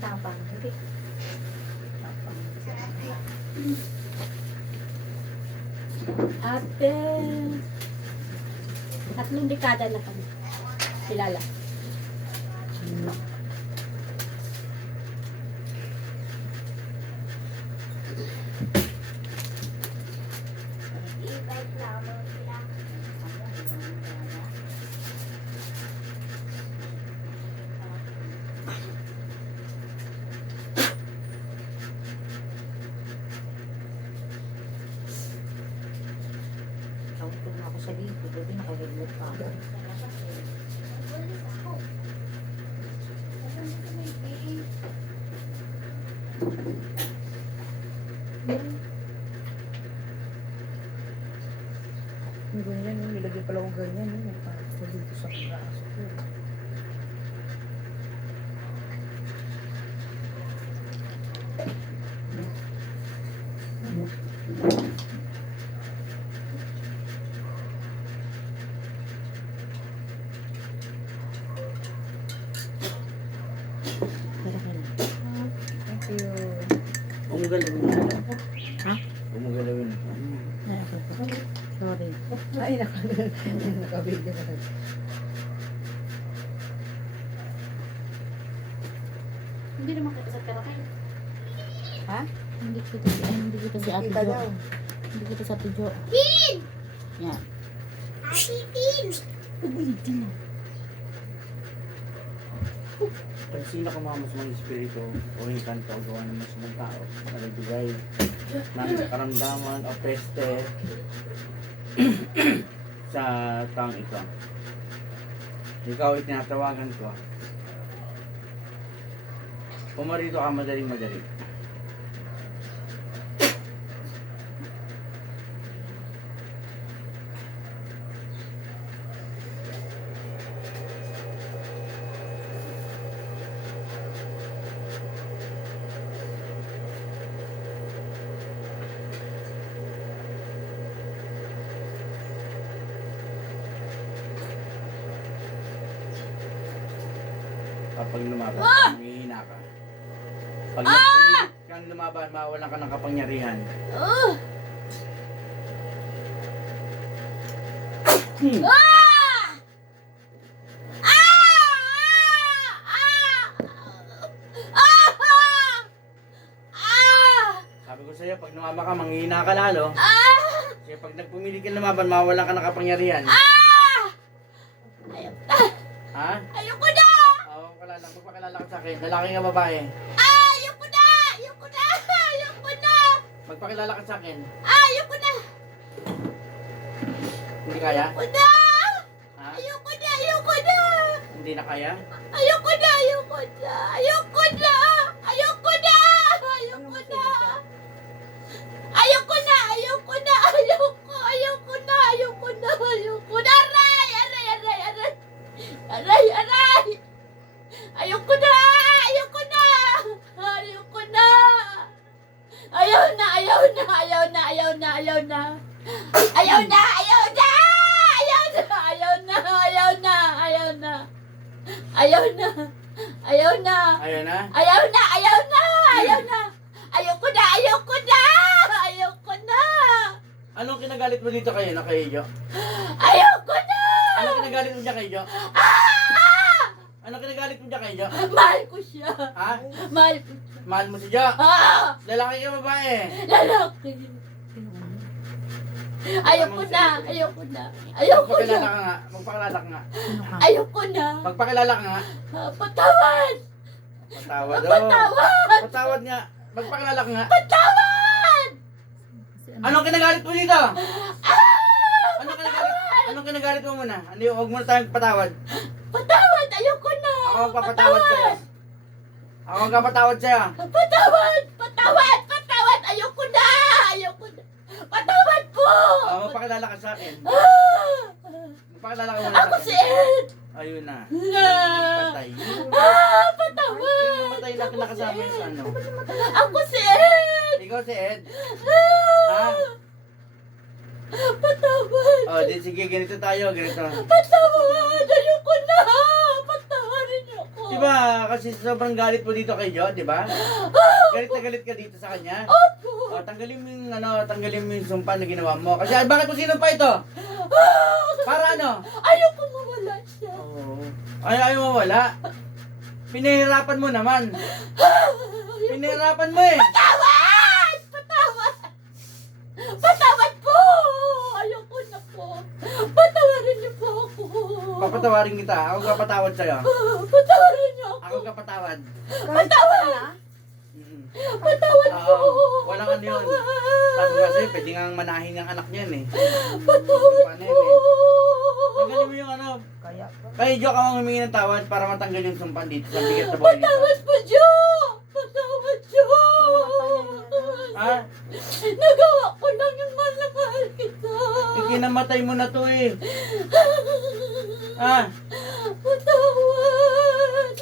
Tapang. Hindi. Tapang. At tatlong dekada na kami kilala. Tawag na ako sa dito, hindi nakahigot pa ako. Yung ganyan, nilagay pala ko ganyan, nagpapalo dito sa braso ko. Thank you. Umugalawin mo. Ha? Umugalawin. Sorry. Ay, nakabigyan na. Hindi naman kita sa Tarakay. Ha? Hindi kita si Ate Kita Jo. daw. Hindi kita sa Ate Jo. Yan. Ubulitin mo. Pag sino kamamas mga espiritu o hinkanto gawa ng mas ng tao na nagbigay ng karamdaman o peste sa taong ito. Ikaw ay tinatawagan ko. Pumarito ka madaling-madali. Kapag lumaban, humihina ka. Pag nagpumilit kang lumaban, mawalan ka ng kapangyarihan. Sabi ko sa'yo, pag lumaba ka, manghihina ka lalo. Kasi pag nagpumilit kang lumaban, mawalan ka ng kapangyarihan. Ha? Ayoko na! Oo, magpakilala ka sa akin. Lalaki nga babae. Ayoko na! Ayoko na! Ayoko na! Magpakilala ka sa akin. Ayoko na! Hindi kaya? Ayoko na! Ha? Ayoko na! Ayoko na! Hindi na kaya? Ayoko na! Ayoko na! Ayoko na! Ayoko na! Ayoko na! Ayoko na! Ayoko na! Ayoko! Ayoko na! Ayoko na! Ayoko na! Aray! Aray! Aray! Aray! Aray! Aray! Ayoko na! Ayoko na! Ayoko na! Ayaw na! Ayaw na! Ayaw na! Ayaw na! Ayaw na! Ayaw na! Ayaw na! Ayaw na! Ayaw na! Ayaw na! Ayaw na! Ayaw na! Ayaw na! Ayaw na? Ayaw na! Ayaw na! Ayaw na! Ayoko na! Ayoko na! Ayoko na! Anong kinagalit mo dito kayo na kay Jo? Ayoko na! Anong kinagalit mo dyan kay Jo? Ah! Anong kinagalit mo dyan kay Jo? Mahal ko siya. Ha? Mahal ko siya. Mahal mo si Jo? Ah! Lalaki ka babae? Lalaki. Ayoko na! Ayoko na! Ayoko Magpakilala na! ka nga. Magpakilala ka nga. Sino ka? Ayoko na! Magpakilala ka nga. Patawad! Patawad o. Patawad! Patawad nga. Magpakilala ka nga. Patawad! Anong kinagalit mo dito? Ah! Anong kinagalit? Anong kinagalit mo muna? Ano yung, huwag mo na tayong patawad. Patawad! Ayoko na! Ako magpapatawad sa'yo. Ako magpapatawad sa'yo. Patawad! Patawad! Patawad! Ayoko na! Ayoko na! Patawad po! Ako magpakilala ka sa akin. Ah! Magpakilala ka muna sa Ako akin. si Ed! Ayun na. Ah! Patay. Ah! Patawad! Yung namatay na kinakasama yung sa ano. Ako si Ed! Ikaw si Ed. Ah! Ha? Patawad! Oh, di sige, ganito tayo, ganito. Patawad! Ayoko na! Patawarin niyo ako! Diba? Kasi sobrang galit mo dito kay Jo, diba? Galit na galit ka dito sa kanya. Opo. Tanggalin mo yung tanggalin mo yung sumpa na ginawa mo. Kasi bakit mo sinumpa ito? Para ano? Ayoko mawala siya. Oo. Ayaw mo wala. Pinahirapan mo naman. Pinahirapan mo eh. Patawad! Patawad! Patawad po! Ayoko na po. Patawarin niyo po ako. Papatawarin kita. Ako kapatawad sa'yo. Patawarin niyo ako. Ako kapatawad. Patawad! Mm. Patawad po! Walang ano yun. Sabi kasi, pwede nga manahin ang anak niyan eh. Patawad Paano po! yun eh? Tanggalin mo yung ano. Kaya, Kaya Jo ka mang humingi ng tawad para matanggal yung sumpan dito sa bigat na buhay nito. Patawad po, Jo! Patawad, Jo! Ha? Nagawa ko lang yung mahal na mahal kita. Ikinamatay mo na to eh. Ha? Patawad!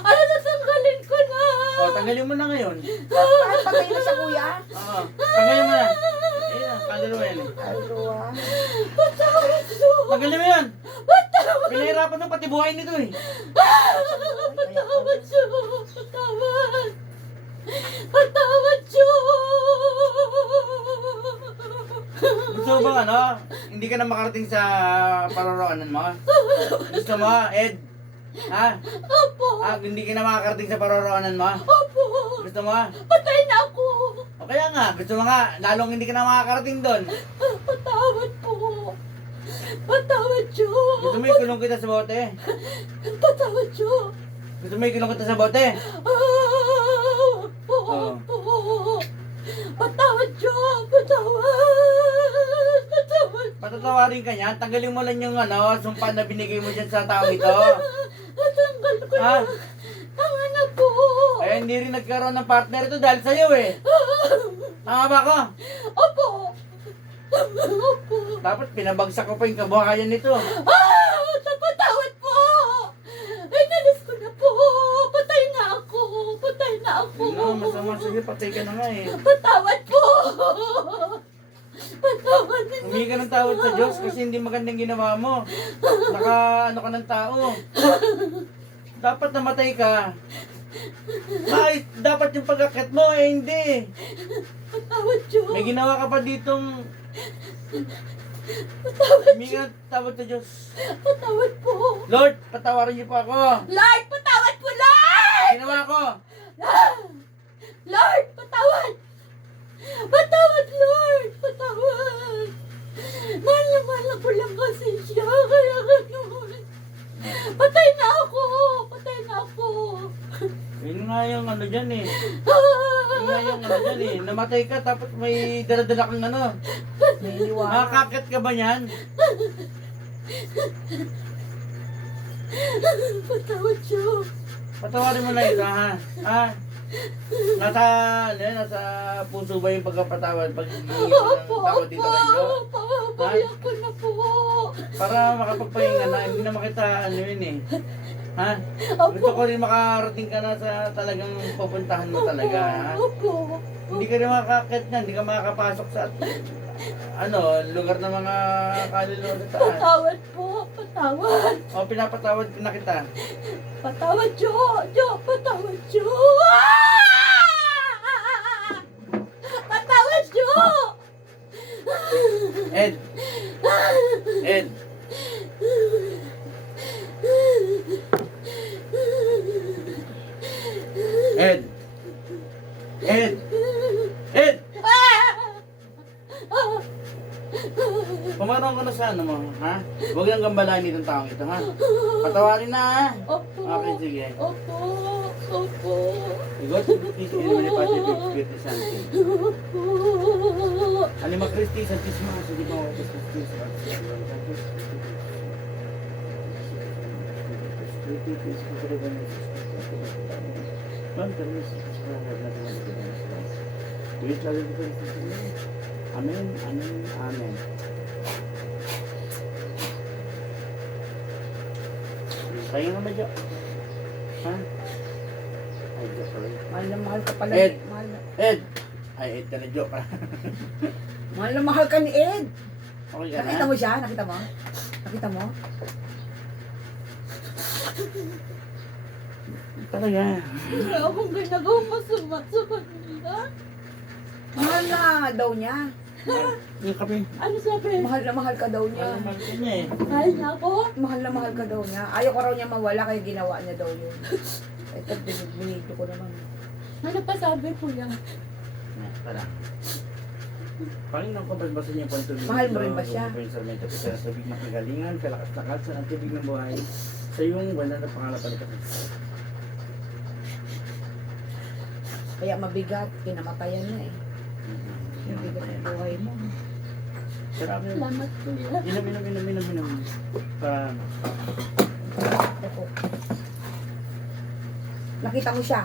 Ano, natanggalin ko na! O, tanggalin mo na ngayon. kahit patay na siya kuya. Oo. Tanggalin mo na. Ayun, kaluluwa yan eh. Ay, luwa. Patawad, Jo! Tanggalin mo yan. Patawad! Pinahirapan ng pati buhay nito eh. Patawad, Jo! Patawad! Patawad, Jo! Gusto mo bang ano? Hindi ka na makarating sa paroroonan mo? Gusto mo, Ed? Ha? Opo! Hindi ka na makakarating sa paroroonan mo? Opo! Gusto mo? Patay na ako! O kaya nga, gusto mo nga, lalong hindi ka na makakarating doon. Patawad po! Patawad, Jo! Gusto mo ikulong kita sa bote? Patawad, Jo! Gusto mo ikulong kita sa bote? Wag po! Oo. Wag po! Patawad, Jo! Patawad! Patawad! Patatawarin ka niya, tanggalin mo lang yung sumpa na binigay mo dyan sa tao ito. Natanggal ko Ha? na! Tama na po! Kaya hindi rin nagkaroon ng partner ito dahil sa'yo eh. Tama ba ako? Opo! Opo! Dapat pinabagsak ko pa yung kabuhayan nito. Patawad po! Inalis ko na po! Patay na ako! Patay na ako! Ano, masama sige, patay ka na nga eh. Patawad po! Patawad na. Humingi ka ng tawad sa Diyos kasi hindi magandang ginawa mo. Ano ka ng tao. Dapat namatay ka. Ay, dapat yung pag-akit mo eh, hindi. Patawad, Jo! May ginawa ka pa ditong Patawad, humingi ka ng tawad sa Diyos. patawad po! Lord, patawarin niyo po ako. Lord, patawad po, Lord! Ginawa ko. Lord, patawad! Patawad, Lord! Patawad! Mahal na mahal ko lang kasi siya, kaya ganun. Patay na ako! Patay na ako! Yun nga yung dyan eh. Yun nga yung dyan eh. Namatay ka tapos may daladala kang May liwa. Makakakit ka ba niyan? Patawad, Jo! Patawarin mo na ito ha. Ha? Nasa puso ba yung pagkapatawad? Pag-ibigay mo ng tawad dito kay Jo? Opo! Pabayag ko na po! Para makapagpahinga na, hindi na makita yun eh. Ha? Opo! Gusto ko rin makarating ka na sa talagang pupuntahan mo talaga. Ha? Opo! Hindi ka rin makakakit na, hindi ka makakapasok sa lugar ng mga kaluluwa sa taas. Patawad po! Patawad! O, pinapatawad na kita. Patawad, Jo! Jo! Patawad, Jo! Patawad, Jo! Ed! Ed! Ed! Ed! Ed! Pumarong ka na sa mo, ha? Huwag lang gambalain itong taong ito, ha? Patawarin na, ha? Opo! Okay, sige. Opo! Opo! God is in the Father, Spirit Santo. Opo! Alima Christi, Santisima, Santisima, Christi, Amen, amen, amen. Kaya nga ba, Jo? Ha? Ay, Jo, sorry. Mahal na mahal ka pala. Ed. Mahal na, Ed! Ay, Ed ka na, Jo. mahal na mahal ka ni Ed. Okay ka Nakita na? mo siya? Nakita mo? Nakita mo? Talaga. Wala akong ginagawang masama sa kanila. Mahal na daw niya. Yung kape. Ano sabi? Mahal na mahal ka daw niya. Ano naman ko niya eh. Mahal niya ako? Mahal na mahal ka daw niya. Ayaw ko raw niya mawala kaya ginawa niya daw yun. Ito, binito ko naman. Ano pa sabi kuya? Tara. Panginoon ko, basbasan niyo po ang tubig. Mahal mo rin ba siya? Sa sarmento ko sa tubig ng kagalingan, kalakas na kalsan ang tubig ng buhay. Sa iyong wala na pangalapan ka. Kaya mabigat, kinamatayan na eh. Mabigat ang buhay mo. Sarap yun. Salamat kuya. Inom. Ako. Nakita mo siya.